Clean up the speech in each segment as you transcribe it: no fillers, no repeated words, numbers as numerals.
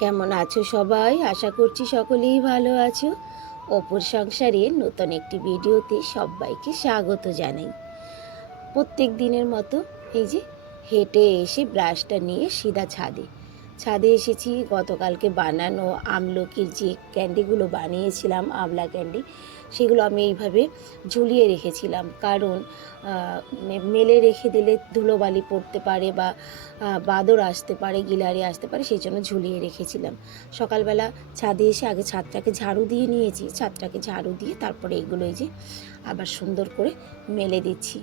কেমন আছো সবাই? আশা করছি সকলেই ভালো আছো। অপুর সংসারের নতুন একটি ভিডিওতে সবাইকে স্বাগত জানাই। প্রত্যেক দিনের মতো এই যে হেঁটে এসে ব্রাশটা নিয়ে সিধা ছাদে এসেছি। গতকালকে বানানো আমলকির যে ক্যান্ডিগুলো বানিয়েছিলাম, আমলা ক্যান্ডি, সেগুলো আমি এইভাবে ঝুলিয়ে রেখেছিলাম। কারণ মেলে রেখে দিলে ধুলোবালি পড়তে পারে বা বাদর আসতে পারে, গিলারি আসতে পারে, সেই জন্য ঝুলিয়ে রেখেছিলাম। সকালবেলা ছাদে এসে আগে ছাদটাকে ঝাড়ু দিয়ে নিয়েছি। ছাদটাকে ঝাড়ু দিয়ে তারপরে এগুলো এই যে আবার সুন্দর করে মেলে দিচ্ছি।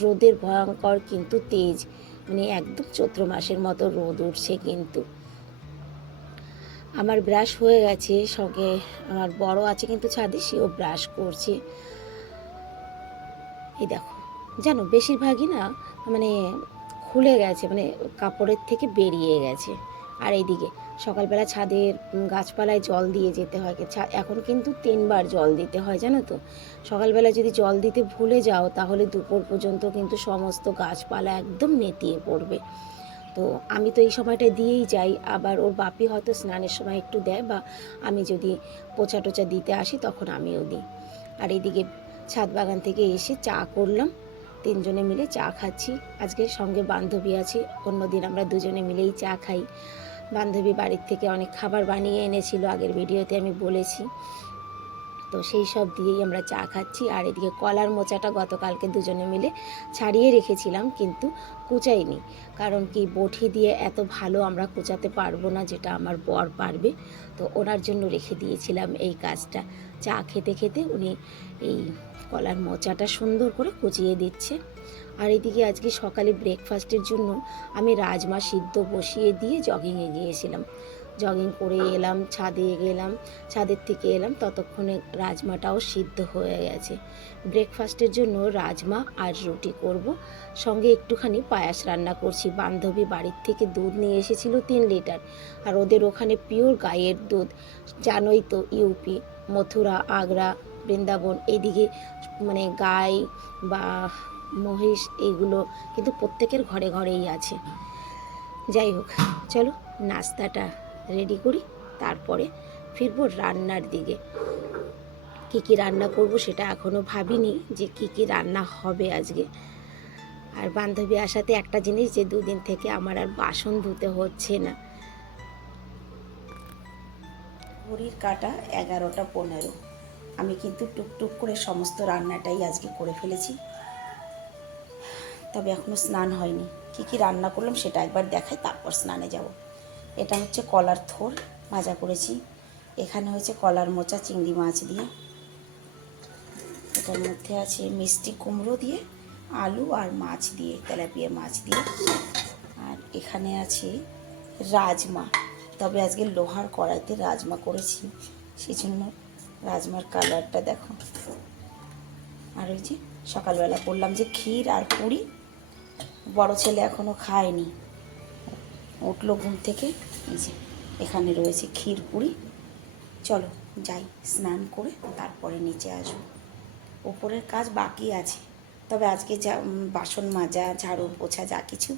রোদের ভয়ঙ্কর কিন্তু তেজ, মানে একদম চৈত্র মাসের মতো রোদ উঠছে। কিন্তু আমার ব্রাশ হয়ে গেছে, সঙ্গে আমার বড় আছে কিন্তু ছাদে, সেও ব্রাশ করছে। এই দেখো, জানো বেশিরভাগই না মানে খুলে গেছে, মানে কাপড়ের থেকে বেরিয়ে গেছে। আর এইদিকে সকালবেলা ছাদের গাছপালায় জল দিয়ে যেতে হয়। এখন কিন্তু 3বার জল দিতে হয়, জানো তো। সকালবেলা যদি জল দিতে ভুলে যাও তাহলে দুপুর পর্যন্ত কিন্তু সমস্ত গাছপালা একদম নেতিয়ে পড়বে। তো আমি তো এই সময়টায় দিয়েই যাই। আবার ওর বাপি হয়তো স্নানের সময় একটু দেয়, বা আমি যদি পোছা টোচা দিতে আসি তখন আমিও দিই। আর এইদিকে ছাদ বাগান থেকে এসে চা করলাম, 3জনে মিলে চা খাচ্ছি। আজকে সঙ্গে বান্ধবী আছে, অন্যদিন আমরা দুজনে মিলেই চা খাই। বান্ধবী বাড়ির থেকে অনেক খাবার বানিয়ে এনেছিল, আগের ভিডিওতে আমি বলেছি। তো সেই সব দিয়েই আমরা চা খাচ্ছি। আর এদিকে কলার মোচাটা গতকালকে দুজনে মিলে ছাড়িয়ে রেখেছিলাম, কিন্তু কুচাইনি। কারণ কি, বটি দিয়ে এত ভালো আমরা কুচাতে পারবো না যেটা আমার বর পারবে। তো ওনার জন্য রেখে দিয়েছিলাম এই কাজটা। চা খেতে খেতে উনি এই কলার মোচাটা সুন্দর করে কুচিয়ে দিচ্ছে। আর এদিকে আজকে সকালে ব্রেকফাস্টের জন্য আমি রাজমা সিদ্ধ বসিয়ে দিয়ে জগিংয়ে গিয়েছিলাম। জগিং করে এলাম, ছাদে গেলাম, ছাদের থেকে এলাম, ততক্ষণে রাজমাটাও সিদ্ধ হয়ে গেছে। ব্রেকফাস্টের জন্য রাজমা আর রুটি করব, সঙ্গে একটুখানি পায়াস রান্না করছি। বান্ধবী বাড়ির থেকে দুধ নিয়ে এসেছিল 3 লিটার, আর ওদের ওখানে পিওর গাইয়ের দুধ। জানোই তো, ইউপি, মথুরা, আগ্রা, বৃন্দাবন, এইদিকে মানে গাই বা মহিষ এইগুলো কিন্তু প্রত্যেকের ঘরে ঘরেই আছে। যাই হোক, চলো নাস্তাটা রেডি করি, তারপরে ফিরবো রান্নার দিকে। কী রান্না করব সেটা এখনও ভাবিনি, যে কী রান্না হবে আজকে। আর বান্ধবী আসাতে একটা জিনিস, যে 2 দিন থেকে আমার আর বাসন ধুতে হচ্ছে না। ঘড়ির কাঁটা 11টা 15। আমি কিন্তু টুকটুক করে সমস্ত রান্নাটাই আজকে করে ফেলেছি। তবে এখনও স্নান হয়নি। কী রান্না করলাম সেটা একবার দেখাই, তারপর স্নানে যাব। এটা হচ্ছে কলার থোর ভাজা করেছি। এখানে হচ্ছে কলার মোচা চিংড়ি মাছ দিয়ে। এটার মধ্যে আছে মিষ্টি কুমড়ো দিয়ে, আলু আর মাছ দিয়ে, তেলাপিয়া মাছ দিয়ে। আর এখানে আছে রাজমা। তবে আজকে লোহার কড়াইতে রাজমা করেছি, সেই জন্য রাজমার কালারটা দেখো। আর ওই যে সকালবেলা বললাম যে ক্ষীর আর পুরি, বড় ছেলে এখনও খায়নি, উঠলো ঘুম থেকে। এই যে এখানে রয়েছে ক্ষীর পুরি। চলো যাই, স্নান করে তারপরে নিচে আসবো। ওপরের কাজ বাকি আছে, তবে আজকে যা বাসন মাজা, ঝাড়ু পোছা যা কিছু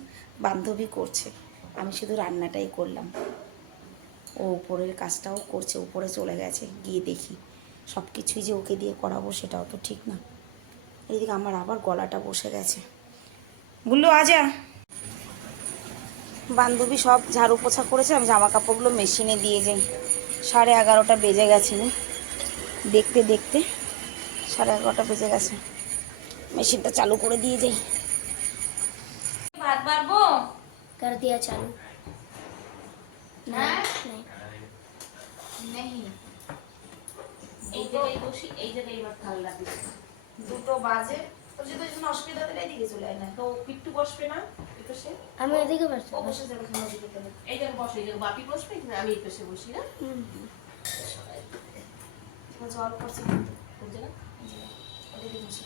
বান্ধবী করছে, আমি শুধু রান্নাটাই করলাম। ও উপরের কাজটাও করছে, উপরে চলে গেছে। গিয়ে দেখি, সব কিছুই যে ওকে দিয়ে করাবো সেটাও তো ঠিক না। এইদিকে আমার আবার গলাটা বসে গেছে। বুল্লু আজা। বান্ধবী সব ঝাড়ু পোছা করেছে, আমি জামা কাপড়গুলো মেশিনে দিয়ে যাই। 11:30 বেজে গেছে, দেখতে দেখতে 11:30 বেজে গেছে। মেশিনটা চালু করে দিয়ে যাই। ভাত বাড়বো, कर दिया चालू। হ্যাঁ नहीं এই জায়গায় বসি, এই জায়গায় এবার ঠান্ডা দিই। 2টো বাজে। তোর যদি অসুবিধা হলে এদিকে চলে আয়, না তো একটু বসবে না এপাশে। আমি এদিকে বসছি। ও বসে যাবে, তোমার দিকে চলে। এই যে বসে, এই যে বাপি বসবে, আমি এই পাশে বসি। না জল পড়ছে কিন্তু বুঝলে না, ওদিকে বসে।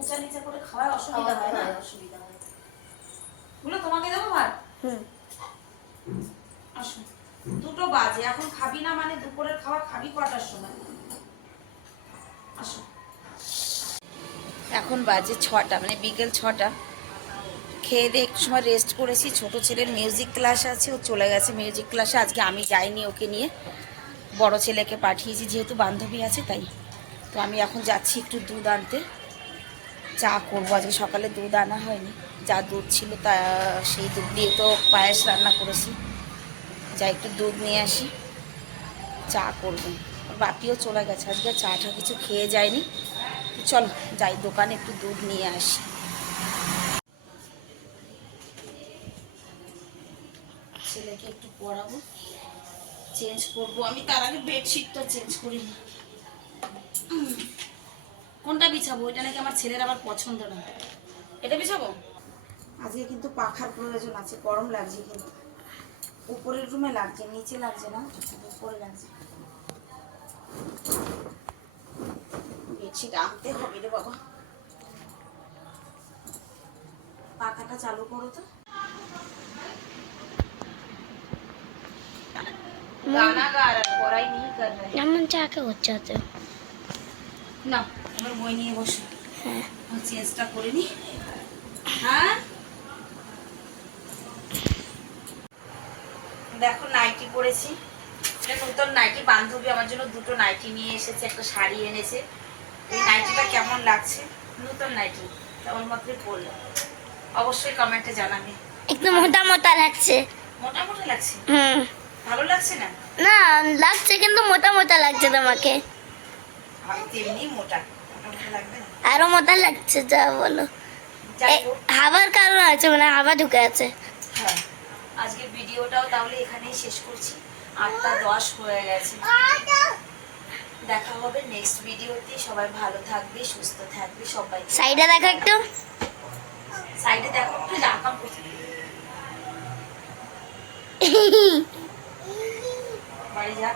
উঁচা নিচা করে খাওয়ায় অসুবিধা হয় না, অসুবিধা হয়। বলো তোমাকে দেবো ভাত? আসো, 2টো বাজে, এখন খাবি না মানে দুপুরের খাবার খাবি কটার সময়? আসো। এখন বাজে 6টা, মানে বিকেল 6টা। খেয়ে দিয়ে একটু সময় রেস্ট করেছি। ছোট ছেলের মিউজিক ক্লাস আছে, ও চলে গেছে মিউজিক ক্লাসে। আজকে আমি যাইনি ওকে নিয়ে, বড় ছেলেকে পাঠিয়েছি, যেহেতু বান্ধবী আছে তাই। তো আমি এখন যাচ্ছি একটু দুধ আনতে, চা করবো। আজকে সকালে দুধ আনা হয়নি, যা দুধ ছিল তা সেই দুধ দিয়ে তো পায়েস রান্না করেছি। যা একটু দুধ নিয়ে আসি, চা করবো। বাপিও চলে গেছে, আজকে চাটা কিছু খেয়ে যায়নি। তো চলো যাই দোকানে একটু দুধ নিয়ে আসি। ছেলেকে একটু পড়াবো, চেঞ্জ করবো। আমি তার আগে বেডশিটটা চেঞ্জ করিনি। কোনটা বিছাবো? এটা নাকি আমার ছেলের আবার পছন্দ না। এটা বিছাবো? আজকে কিন্তু পাখার প্রয়োজন আছে, গরম লাগছে কিন্তু। উপরের রুমে লাগছে, নিচে লাগছে না, উপরে লাগছে। বেডশিট আনতে হবে রে বাবা। পাখাটা চালু করো তো। गाना गा रहा है, पढ़ाई नहीं कर रहा है। এমন চাকে হচ্ছে তো। না, আমার বই নিয়ে বসো। হ্যাঁ। আমি চেঞ্জটা করে নি। হ্যাঁ, দেখো নাইটি পরেছি, এটা নতুন নাইটি। বান্ধবী আমার জন্য দুটো নাইটি নিয়ে এসেছে, একটা শাড়ি এনেছে। এই নাইটিটা কেমন লাগছে? নতুন নাইটি, কেবলমাত্রই পরলাম। অবশ্যই কমেন্টে জানাবে। একটু মোটা মোটা লাগছে। মোটা মোটা লাগছে? হুম। ভালো লাগছে না? না, লাগছে কিন্তু মোটা মোটা লাগছে তোমাকে। আমি তেমনি মোটা, মোটা মোটা লাগবে না? আরো মোটা লাগছে, যা বলো। যাই হোক, হাওয়ার কারণ আছে, মানে হাওয়া ঢুকে আছে। হ্যাঁ, আজকের ভিডিওটাও তাহলে এখানেই শেষ করছি। 8:10 হয়ে গেছে। দেখা হবে নেক্সট ভিডিওতে। সবাই ভালো থাকবে, সুস্থ থাকবে সবাই। সাইডে দেখো একটু। সাইডে দেখো একটু, জামা পড়ছে। বাড়ি যা।